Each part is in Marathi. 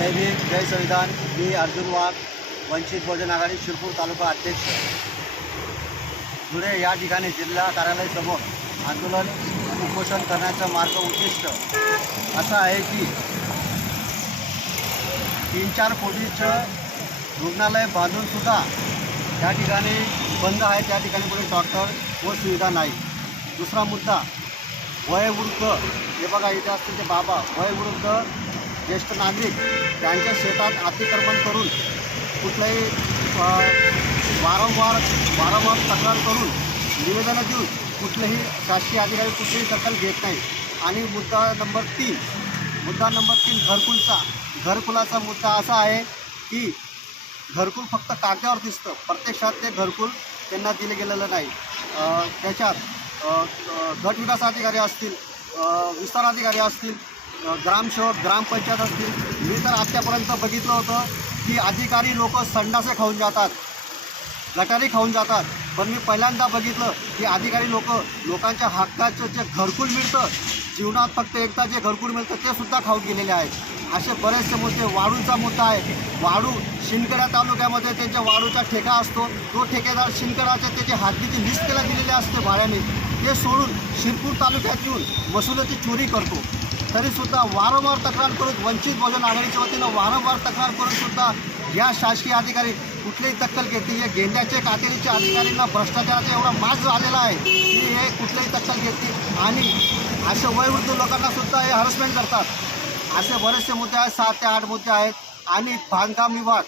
जय भीम जय संविधान। मी अर्जुन वाघ, वंचित बहुजन आघाडी शिरपूर तालुका अध्यक्ष। धुळे या ठिकाणी जिल्हा कार्यालयासमोर आंदोलन उपोषण करण्याचं मार्ग उद्दिष्ट असं आहे की 3-4 कोटीचं रुग्णालय बांधूनसुद्धा त्या ठिकाणी बंद आहे, त्या ठिकाणी कोणी डॉक्टर व सुविधा नाही। दुसरा मुद्दा, वयोवृद्ध, हे बघा इथे असतील ते बाबा, वयोवृद्ध ज्येष्ठ नागरिक त्यांच्या शेतात अतिक्रमण करून कुठल्याही वारंवार तक्रार करून निवेदनं देऊन कुठलेही शासकीय अधिकारी कुठलीही दखल घेत नाही। आणि मुद्दा नंबर 3 घरकुलाचा मुद्दा असा आहे की घरकुल फक्त कागदावर दिसतं, प्रत्यक्षात ते घरकुल त्यांना दिले गेलेलं नाही। त्याच्यात गट विकास अधिकारी असतील, विस्तार अधिकारी असतील, ग्रामसेवक, ग्रामपंचायत असतील, मी तर आत्तापर्यंत बघितलं होतं की अधिकारी लोक संडासे खाऊन जातात, गटारी खाऊन जातात। पण मी पहिल्यांदा बघितलं की अधिकारी लोकांच्या हक्काचं जे घरकुल मिळतं, जीवनात फक्त एकदा जे घरकुल मिळतं ते सुद्धा खाऊन गेलेले आहेत। असे बरेचसे मुद्दे, वाळूचा मुद्दा आहे। वाळू शिंदखेडा तालुक्यामध्ये त्यांच्या वाळूचा ठेका असतो, तो ठेकेदार शिंदखेडाच्या त्याची हद्दीची लिस्ट त्याला दिलेली असते भाड्याने, ते सोडून शिरपूर तालुक्यात येऊन मसुलाची चोरी करतो। तरीसुद्धा वारंवार तक्रार करून, वंचित बहुजन आघाडीच्या वतीनं वारंवार तक्रार करूनसुद्धा या शासकीय अधिकारी कुठलीही दखल घेतली। हे गेंड्याचे कातेरीचे अधिकाऱ्यांना भ्रष्टाचाराचा एवढा माज झालेला आहे की हे कुठलीही दखल घेतली आणि असे वयोवृद्ध लोकांनासुद्धा हे हॅरेसमेंट करतात। असे बरेचसे मुद्दे आहेत, 7 ते 8 मुद्दे आहेत। आणि बांधकाम विभाग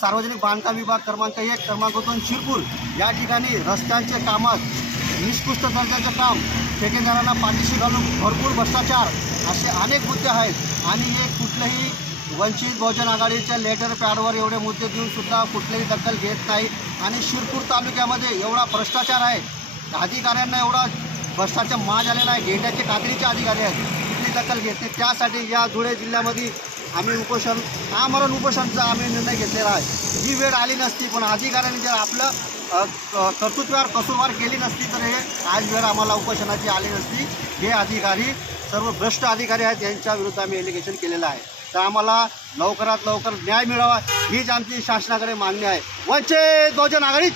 सार्वजनिक बांधकाम विभाग क्रमांक 1, क्रमांक 2 शिरपूर या ठिकाणी रस्त्यांचे कामात निकृष्ट दर्जाचं काम, ठेकेदारांना पाठीशी घालून भरपूर भ्रष्टाचार, असे अनेक मुद्दे आहेत। आणि हे कुठलेही वंचित बहुजन आघाडीच्या लेटर पॅडवर एवढे मुद्दे देऊनसुद्धा कुठलीही दखल घेत नाही। आणि शिरपूर तालुक्यामध्ये एवढा भ्रष्टाचार आहे, अधिकाऱ्यांना एवढा भ्रष्टाचार माज आलेला आहे, गेंड्याचे कातडीचे अधिकारी आहेत, कुठली दखल घेत नाही। त्यासाठी या धुळे जिल्ह्यामध्ये आम्ही आमरण उपोषणाचा आम्ही निर्णय घेतलेला आहे। ही वेळ आली नसती, पण अधिकाऱ्यांनी जर आपलं कर्तृत्वावर कसूरवार केली नसती तर हे आज वेळ आम्हाला उपोषणाची आली नसती। हे अधिकारी सर्व भ्रष्ट अधिकारी आहेत, यांच्या विरुद्ध आम्ही एलिगेशन केलेलं आहे। तर आम्हाला लवकरात लवकर न्याय मिळावा हीच आमची शासनाकडे मागणी आहे। वंचित बहुजन आघाडीच्या